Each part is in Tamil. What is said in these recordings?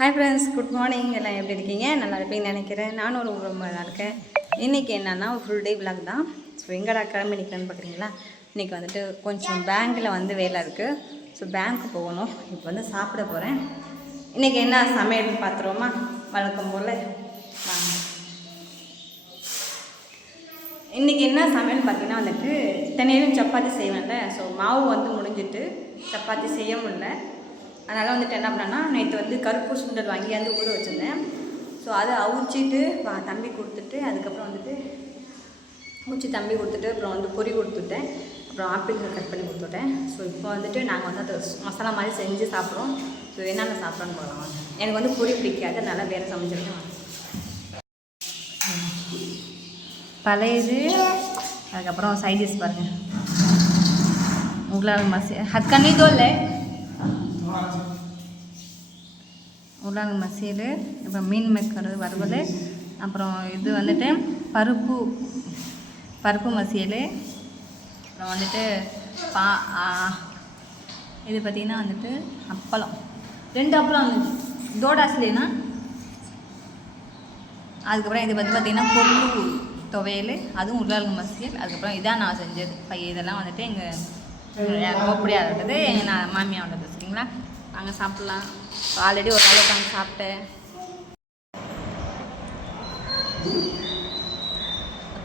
Hi friends, good morning. எல்லாம் எப்படி இருக்கீங்க? நல்லா இருப்பீங்கன்னு நினைக்கிறேன். நானும் ரொம்ப நல்லா இருக்கேன். இன்றைக்கி என்னென்னா ஃபுல் டே விளாக் தான். ஸோ எங்கடா கிளம்பி நிற்கிறேன்னு பார்க்குறீங்களா? இன்றைக்கி வந்துட்டு கொஞ்சம் பேங்க்கில் வந்து வேலை இருக்குது. ஸோ பேங்க்கு போகணும். இப்போ வந்து சாப்பிட போகிறேன். இன்றைக்கி என்ன சமையல்னு பார்த்துருவோமா? வழக்கம் போல் வாங்க. இன்றைக்கி என்ன சமையல் பார்த்தீங்கன்னா வந்துட்டு தனியாக சப்பாத்தி செய்வேன்ல. ஸோ மாவு வந்து முடிஞ்சிட்டு சப்பாத்தி செய்ய முடியல. அதனால் வந்துட்டு என்ன பண்ணேன்னா, நேற்று வந்து கருப்பு சுண்டல் வாங்கி வந்து ஊற வச்சுருந்தேன். ஸோ அதை அவிச்சிட்டு தம்பி கொடுத்துட்டு, அதுக்கப்புறம் வந்துட்டு தம்பி கொடுத்துட்டு, அப்புறம் வந்து பொரி கொடுத்துட்டேன். அப்புறம் ஆப்பிள் கட் பண்ணி கொடுத்துட்டேன். ஸோ இப்போ வந்துட்டு நாங்கள் வந்து அது மசாலா மாதிரி செஞ்சு சாப்பிட்றோம். ஸோ என்னென்ன சாப்பிட்றோன்னு போகலாம். எனக்கு வந்து பொரி பிடிக்காது, அதனால் வேறு சமைச்சிருக்கேன். பழையது, அதுக்கப்புறம் சைடிஷ் பாருங்கள். உங்களால் ஹத்கனி தோல்லை உருளைக்கிழங்கு மசியல், அப்புறம் மீன் மேக்கர் வறுவல், அப்புறம் இது வந்துட்டு பருப்பு மசியல், அப்புறம் வந்துட்டு இது பார்த்திங்கன்னா வந்துட்டு அப்பளம், 2 அப்பளம் வந்துச்சு தோடாஸ்லேனா. அதுக்கப்புறம் இது வந்து பார்த்திங்கன்னா பொருள் துவையல், அதுவும் உருளைக்கிழங்கு மசியல். அதுக்கப்புறம் இதான் நான் செஞ்சது. இதெல்லாம் வந்துட்டு எங்கள் கோப்படியாக இருக்குது, எங்கள் மாமியாவோடது. சரிங்களா, நாங்கள் சாப்பிட்லாம். ஆல்ரெடி ஒரு நாள் உட்காந்து சாப்பிட்டேன்.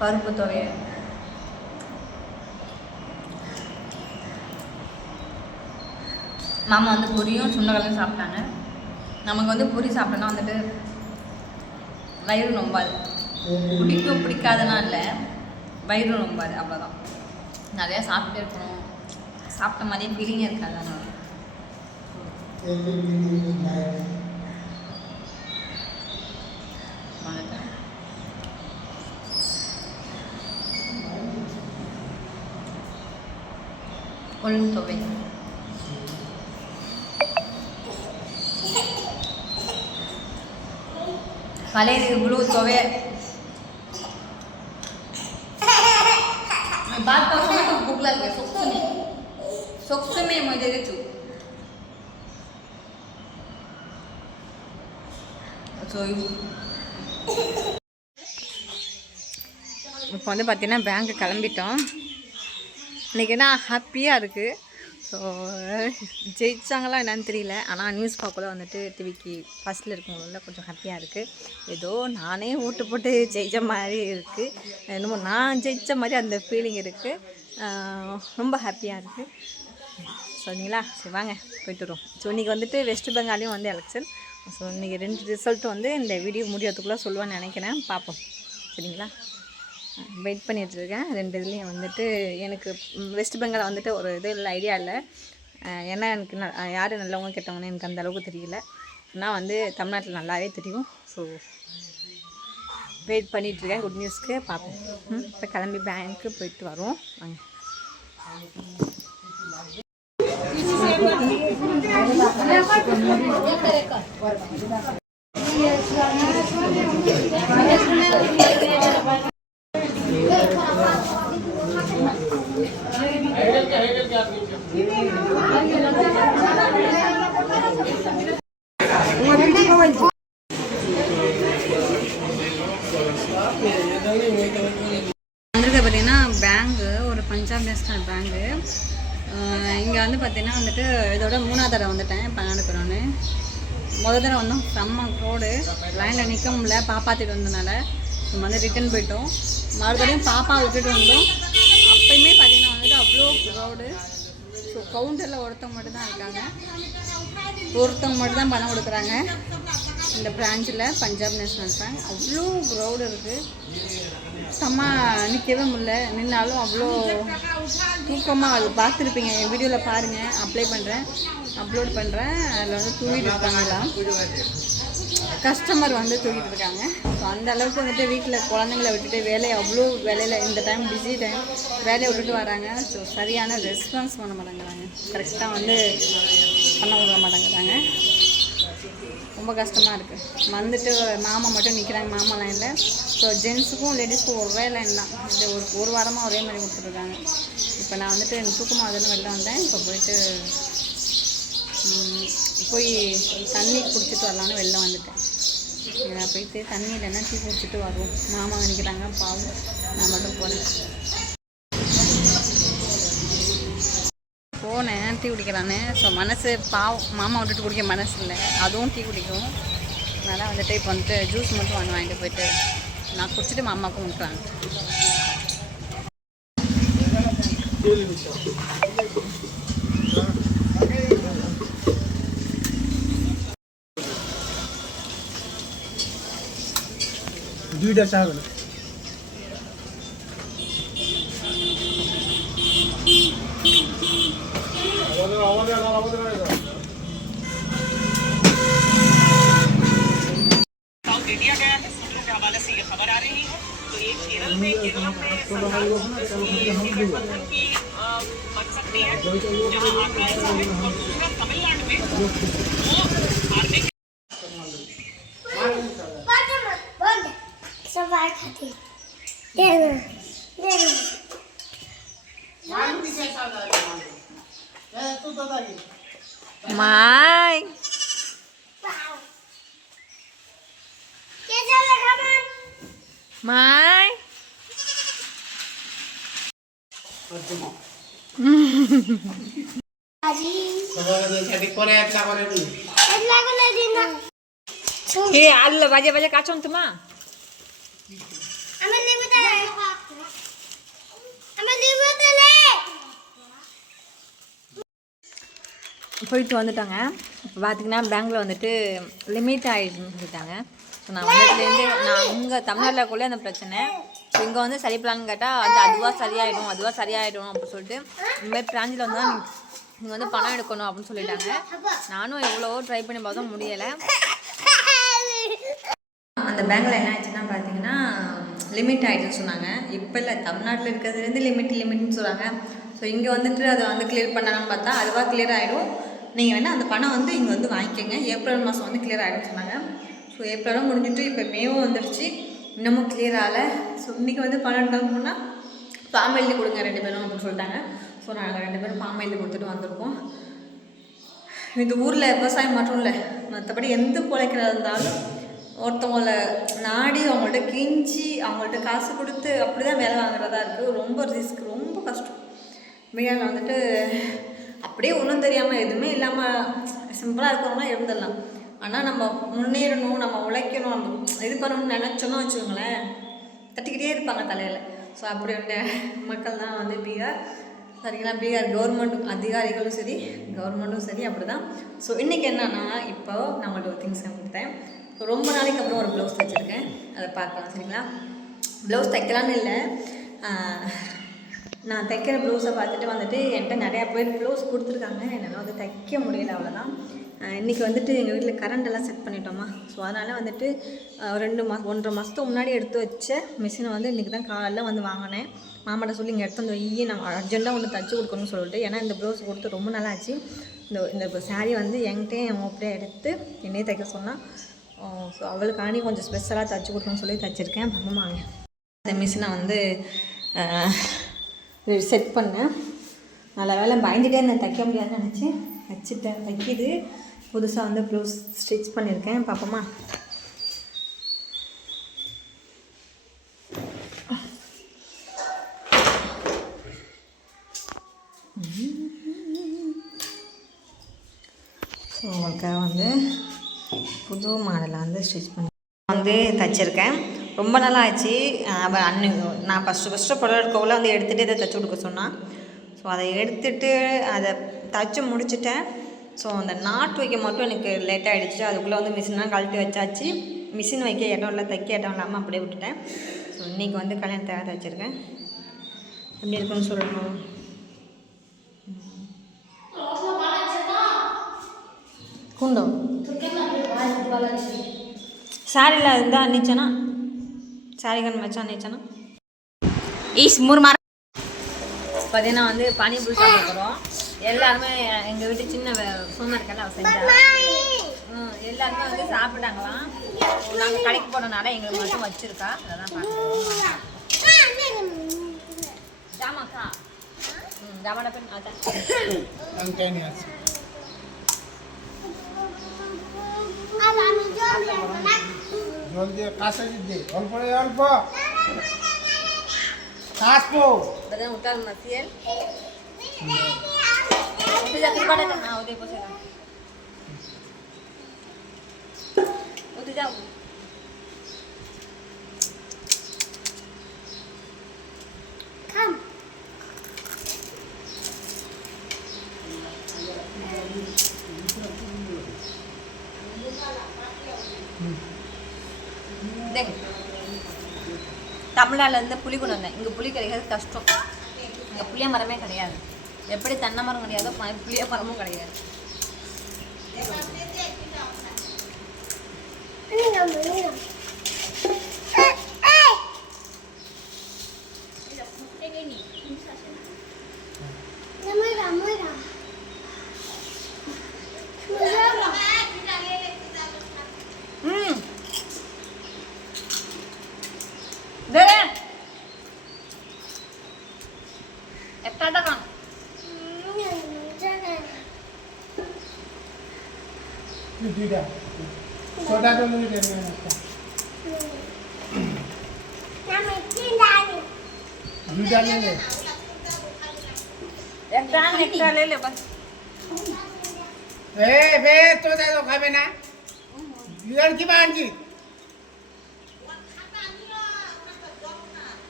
பருப்பு துவையல், மாமா வந்து பொரியும் சுண்டகலையும் சாப்பிட்டாங்க. நமக்கு வந்து பொரி சாப்பிட்டோன்னா வந்துட்டு வயிறு நொம்பாது. பிடிக்காதுன்னா இல்லை, வயிறு நொம்பாது, அவ்வளோதான். நிறையா சாப்பிட்டே இருக்கணும், சாப்பிட்ட மாதிரியே ஃபீலிங்கே இருக்காது. அதனால தொவை पहले ब्लू तोवे बात करूँ तो भूख लग गई. सोक्स में मुझे चुप. இப்போ வந்து பார்த்திங்கன்னா பேங்க்கு கிளம்பிட்டோம். இன்றைக்கி என்ன ஹாப்பியாக இருக்குது. ஸோ ஜெயிச்சாங்களா என்னன்னு தெரியல, ஆனால் நியூஸ் பார்க்கல வந்துட்டு டிவிக்கு ஃபஸ்ட்டில் இருக்கவங்கள கொஞ்சம் ஹாப்பியாக இருக்குது. ஏதோ நானே ஓட்டு போட்டு ஜெயித்த மாதிரி இருக்குது. என்னமோ நான் ஜெயித்த மாதிரி அந்த ஃபீலிங் இருக்குது. ரொம்ப ஹாப்பியாக இருக்குது. சொன்னீங்களா? சரி வாங்க போய்ட்டு வரோம். ஸோ இன்றைக்கி வந்துட்டு வெஸ்ட் பெங்காலையும் வந்து எலெக்ஷன். ஸோ இன்றைக்கி 2 ரிசல்ட் வந்து இந்த வீடியோ முடியறதுக்குள்ளே சொல்லுவேன்னு நினைக்கிறேன். பார்ப்போம். சரிங்களா, வெயிட் பண்ணிகிட்ருக்கேன். 2 இதுலேயும் வந்துட்டு எனக்கு வெஸ்ட் பெங்கால் வந்துட்டு ஒரு இது இல்லை, ஐடியா இல்லை. ஏன்னா எனக்கு யார் நல்லவங்க கெட்டவங்கன்னு எனக்கு அந்த அளவுக்கு தெரியல. ஆனால் வந்து தமிழ்நாட்டில் நல்லாவே தெரியும். ஸோ வெயிட் பண்ணிகிட்ருக்கேன் குட் நியூஸ்க்கு. பார்ப்போம். இப்போ கிளம்பி பேங்க்கு போயிட்டு வரோம். வாங்க. வந்திருக்க பார்த்தீங்கன்னா பேங்கு ஒரு பஞ்சாப் நேஷ்னல் பேங்கு. இங்கே வந்து பார்த்தீங்கன்னா வந்துட்டு இதோட 3ஆவது தடவை வந்துட்டேன். பன்னாடுக்குறோன்னு முதல் தடவை வந்தோம். செம்ம ரோடு, லைனில் நிற்க முடியல. பாப்பாத்திட்டு வந்ததுனால நம்ம வந்து ரிட்டன் போயிட்டோம். மறுபடியும் பாப்பா விட்டுட்டு வந்தோம். அப்போயுமே பார்த்தீங்கன்னா வந்துட்டு அவ்வளோ ரோடு. ஸோ கவுண்டரில் ஒருத்தவங்க மட்டும்தான் இருக்காங்க. ஒருத்தவங்க மட்டும்தான் பணம் கொடுக்குறாங்க இந்த பிரான்ச்சில், பஞ்சாப் நேஷ்னல் பேங்க். அவ்வளோ க்ரௌடு இருக்குது. செம்ம நிற்கவே முடியல. நின்னாலும் அவ்வளோ தூக்கமாக. அது பார்த்துருப்பீங்க, என் வீடியோவில் பாருங்கள். அப்லோட் பண்ணுறேன். அதில் வந்து தூங்கிட்டு இருக்காங்களாம், கஸ்டமர் வந்து தூங்கிட்டு இருக்காங்க. ஸோ அந்த அளவுக்கு வந்துட்டு வீட்டில் குழந்தைங்கள விட்டுட்டு அவ்வளோ வேலையில் இந்த டைம் பிஸி டைம் வேலையை விட்டுட்டு வராங்க. ஸோ சரியான ரெஸ்பான்ஸ் பண்ண மாட்டேங்கிறாங்க, கரெக்டாக வந்து பண்ண விட மாட்டேங்கிறாங்க. ரொம்ப கஷ்டமாக இருக்குது. வந்துட்டு மாமா மட்டும் நிற்கிறாங்க, மாமா லைனில். ஸோ ஜென்ஸுக்கும் லேடிஸுக்கும் ஒரே லைன் தான். இந்த ஒரு வாரமாக ஒரே மாதிரி கொடுத்துருக்காங்க. இப்போ நான் வந்துட்டு தூக்கமாக அதுன்னு வெளில வந்தேன். இப்போ போயிட்டு போய் தண்ணி குடிச்சிட்டு வரலான்னு வெளில வந்துட்டேன். இதை போயிட்டு தண்ணி இல்லைன்னா டீ குடிச்சிட்டு வருவோம். மாமா நினைக்கிறாங்க பாவம், நான் மட்டும் போனேன் டீ குடிக்கலான்னு. ஸோ மனசு பாவம், மாமா விட்டுட்டு குடிக்க மனசு இல்லை, அதுவும் டீ குடிக்கும். அதனால் வந்துட்டு இப்போ வந்துட்டு ஜூஸ் மட்டும் வாங்கிட்டு போயிட்டு நான் குடிச்சிட்டு மாமாவுக்கும் விட்டுறாங்க. দুইটা চা হবে इंडिया गया है सूत्रों के हवाले से ये खबर आ रही है। तो ये केरल में बन सकती है जहां आंकड़ा ऐसा है, और दूसरा तमिलनाडु में वो हारने के माय माय हे आल्ल बाजे बाजे काचों तुमा போயிட்டு வந்துட்டாங்க. இப்போ பார்த்திங்கன்னா பேங்க்கில் வந்துட்டு லிமிட் ஆகிடுன்னு சொல்லிட்டாங்க. ஸோ நான் வந்ததுலேருந்து நான் அங்கே தமிழ்நாட்டில் அந்த பிரச்சனை. ஸோ இங்கே வந்து சரி பண்ணலான்னு கேட்டால் அதுவாக சரியாயிடும் அப்படின்னு சொல்லிட்டு இந்தமாதிரி பிராஞ்சில் வந்து நீங்கள் வந்து பணம் எடுக்கணும் அப்படின்னு சொல்லிட்டாங்க. நானும் எவ்வளவோ ட்ரை பண்ணி பார்த்தா முடியலை. அந்த பேங்க்கில் என்ன ஆச்சுன்னா பார்த்தீங்கன்னா லிமிட் ஆகிடுன்னு சொன்னாங்க. இப்போ இல்லை, தமிழ்நாட்டில் இருக்கிறதுலேருந்து லிமிட்னு சொல்கிறாங்க. ஸோ இங்கே வந்துட்டு அதை வந்து கிளியர் பண்ணலான்னு பார்த்தா அதுவாக கிளியர் ஆகிடும். நீங்கள் வேணால் அந்த பணம் வந்து இங்கே வந்து வாங்கிக்கோங்க, ஏப்ரல் மாதம் வந்து கிளியர் ஆகிடும்னு சொன்னாங்க. ஸோ ஏப்ரலும் முடிஞ்சிட்டு இப்போ மேவும் வந்துடுச்சு, இன்னமும் கிளியர் ஆகலை. ஸோ இன்றைக்கி வந்து பணம் எடுக்கணும் போனால் ஃபார்ம் எழுதி கொடுங்க 2 பேரும் அப்படின்னு சொல்லிட்டாங்க. ஸோ நாங்கள் 2 பேரும் ஃபார்ம் எழுதி கொடுத்துட்டு வந்திருக்கோம். இந்த ஊரில் விவசாயம் மட்டும் இல்லை, மற்றபடி எந்த பிழைக்கிறதா இருந்தாலும் ஒருத்தவங்களை நாடி அவங்கள்ட்ட கெஞ்சி அவங்கள்ட்ட காசு கொடுத்து அப்படி தான் வேலை வாங்குறதா இருக்குது. ரொம்ப ரிஸ்க், ரொம்ப கஷ்டம். பீகாரில் வந்துட்டு அப்படியே ஒன்றும் தெரியாமல் எதுவுமே இல்லாமல் சிம்பிளாக இருக்கிறவங்களாம் இருந்துடலாம். ஆனால் நம்ம முன்னேறணும், நம்ம உழைக்கணும், நம்ம இது பண்ணணும்னு நினச்சோன்னு வச்சுக்கோங்களேன், தட்டிக்கிட்டே இருப்பாங்க தலையில். ஸோ அப்படி மக்கள் தான் வந்து பீகார். சரிங்களா, பீகார் கவர்மெண்ட் அதிகாரிகளும் சரி, கவர்மெண்ட்டும் சரி அப்படி தான். ஸோ இன்றைக்கி என்னன்னா, இப்போ நம்மள்ட்ட ஒரு திங்ஸ் கொடுத்தேன். ஸோ ரொம்ப நாளைக்கு அப்புறம் ஒரு ப்ளவுஸ் தைச்சிருக்கேன், அதை பார்க்கலாம். சரிங்களா, ப்ளவுஸ் தைக்கலான்னு இல்லை, நான் தைக்கிற ப்ளவுஸை பார்த்துட்டு வந்துட்டு என்கிட்ட நிறையா பேர் ப்ளவுஸ் கொடுத்துருக்காங்க, என்னால் வந்து தைக்க முடியல, அவ்வளோதான். இன்றைக்கி வந்துட்டு எங்கள் வீட்டில் கரண்டெல்லாம் செட் பண்ணிட்டோமா. ஸோ அதனால் வந்துட்டு 1.5 மாதத்துக்கு முன்னாடி எடுத்து வச்ச மிஷினை வந்து இன்றைக்கி தான் காலையில் வந்து வாங்கினேன். மாமாட்ட சொல்லி இங்கே எடுத்து வந்து நம்ம அர்ஜென்ட்டாக ஒன்று தைச்சி கொடுக்கணும்னு சொல்லிட்டு, ஏன்னா இந்த ப்ளவுஸ் கொடுத்து ரொம்ப நாள் ஆச்சு. இந்த சாரீ வந்து என்கிட்டே என் அப்படியே எடுத்து என்னையே தைக்க சொன்னால், ஸோ அவளுக்காண்டி கொஞ்சம் ஸ்பெஷலாக தைச்சி கொடுக்கணும்னு சொல்லி தைச்சிருக்கேன். மாமாங்க இந்த மிஷினை வந்து செட் பண்ணேன். நல்ல வேலை பயந்துகிட்டே இருந்தேன், தைக்க முடியாதுன்னு நினச்சேன், தைச்சிட்டேன். தைக்கிது புதுசாக வந்து ப்ளவுஸ் ஸ்டிச் பண்ணியிருக்கேன், பார்ப்போமா. ஸோ உங்களுக்காக வந்து புது மாடலை வந்து ஸ்டிச் பண்ணி வந்து தைச்சிருக்கேன். ரொம்ப நல்லா ஆச்சு. நான் ஃபஸ்ட்டு புடவை எடுக்கக்குள்ள வந்து எடுத்துகிட்டு இதை தைச்சி கொடுக்க சொன்னான். ஸோ அதை எடுத்துகிட்டு அதை தைச்சி முடிச்சுட்டேன். ஸோ அந்த நாட்டு வைக்க மட்டும் எனக்கு லேட் ஆகிடுச்சு. அதுக்குள்ளே வந்து மிஷின்லாம் கழட்டி வச்சாச்சு. மிஷின் வைக்க இடம் இல்லை, தைக்க இடம் இல்லாமல் அப்படியே விட்டுட்டேன். ஸோ இன்றைக்கி வந்து கல்யாணத்தை தைச்சிருக்கேன். எப்படி இருக்குன்னு சொல்லணும். குண்டோ சாரியில் இருந்தால் அன்னிச்சனா சாரி கண் வச்சா அன்னிச்சனா ஈஸ் முருமார பார்த்தீங்கன்னா வந்து பானிபூரி சாப்பிட போகிறோம். எல்லாருமே எங்கள் வீட்டு சின்ன சொன்ன இருக்கல அவள் செஞ்சா எல்லாருமே வந்து சாப்பிட்டாங்களாம். நாங்கள் கடைக்கு போனனால எங்களுக்கு மட்டும் வச்சுருக்கா, அதெல்லாம் பார்க்குறோம். ஜாமாக்கா ஜாமாடா பெண் அதான் জল দিয়ে কাছে দিতে অল্প অল্প কাশবো Badan utal masiel. Itu jangan pada kan? Ah, udah bosnya. Udah jauh. Come. Deng. தமிழ்நாட்டிலேருந்து புளி கொண்டு வந்தேன். இங்கே புளி கிடைக்கிறது கஷ்டம். இங்கே புளிய மரமே கிடையாது. எப்படி தென்னை மரம் கிடையாதோ புளிய மரமும் கிடையாது. একটা টাকা দুইটা ছোটা তো নিয়ে দেন দুইটা নিয়ে নে একটা ले ले बस এ বে তো দে তো খাবে না বিয়ার কি বানজি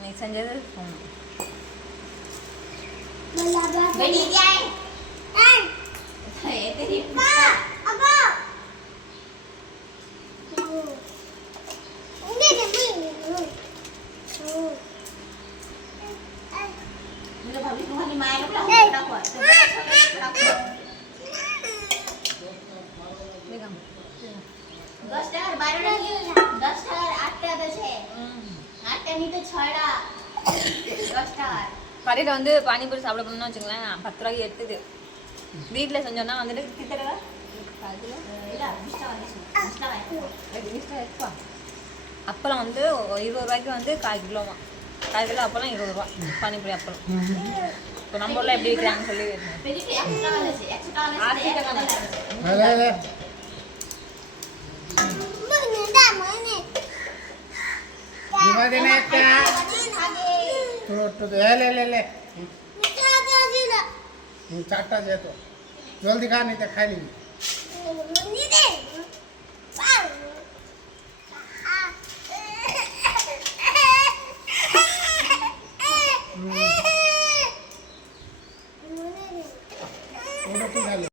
नहीं संजय दे phone Beni dia. Eh, tadi. Apa? Ini dia beli. Udah habis Tuhan di mana pula udah kuat. देखा 10 টাকার 12 টা কি 10 টাকার 8 টা আছে 8 টা নিতে 6 টা 10 টাকা கடையில் வந்து பானிபூரி சாப்பிட போனோம்னு வச்சுங்களேன் 10 ரூபாய்க்கு எடுத்துது வீட்டில் செஞ்சோன்னா வந்துட்டு கிட்டத்தட்ட இல்ல 20 টা எடுப்பா அப்பளம் வந்து 20 ரூபாய்க்கு வந்து 1/4 கிலோவா 1/4 கிலோ அப்பளம் 20 ரூபா பானிபூரி அப்பளம் இப்போ நம்ம ஊரில் எப்படி விற்கிறாங்கன்னு சொல்லி பெரிய 100 টাকা আছে 100 টাকা ஆர்த்தி আছে கடை লে লে দিবা দেনা একটা ছোট লে লে লে চারটা যেত জলদি খা নিতে খাই নিবি